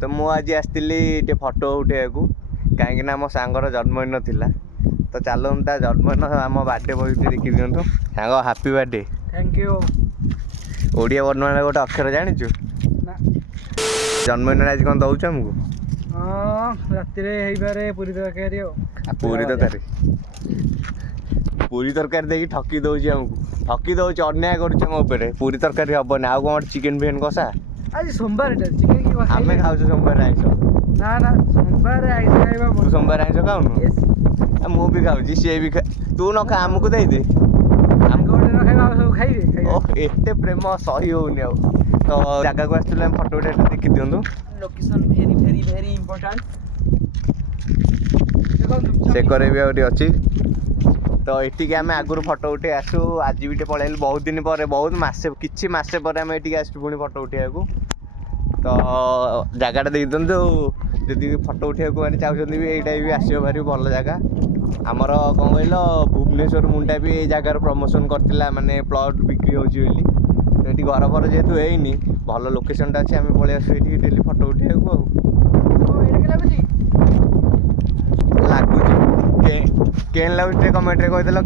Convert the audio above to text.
तो मु आज आसती फटो उठेको कहीं मो सांगर जन्मदिन थिला तो चलो ता जन्मदिन आम बर्थडे बही देखी दिंतु सांग happy birthday thank you Odia वर्णमाला गोटे अक्षर जानिचु जन्मदिन आज कौन दौच आमको राति पूरी तरकारी पूरी तरकारी देखिए ठकी दौची आमको ठकी दौची अन्याय कर पूरी तरकारी हेनी आउ कौन चिकेन फिकेन कषा आज सोमवार चिकेन की आम खाऊ सोमवार आइस ना ना सोमवार आइस खाइबा तू सोमवार आइस खाऊनु मु भी खाऊँ सी भी तू न खा आमको दे दे एते प्रेम सही होनी आ तो जगह को आसते फटो उठा देखी दिंतु location very very very important से करे भी आउरी अच्छी तो ये आम आगुरी फटो उठे आसू आज भी पलैलु बहुत दिन पर बहुत मसे कि मसे पर आम ये आसू पुणी फटो उठा तो जगटा देख दिंतु जदि फटो उठा मैंने चाहते भी यहीटा भी आसो भारी भल जगह आमर कौन कहल भुवनेश्वर मुंडा भी ये जगार प्रमोशन करता माने प्लट बिक्री होची तो ये घर फर जेहेतु होनी भल लोकेशनटा अच्छे आम पलि आसू ये डेली फटो उठा लगुच केन लगुच कमेंट कहीदेल।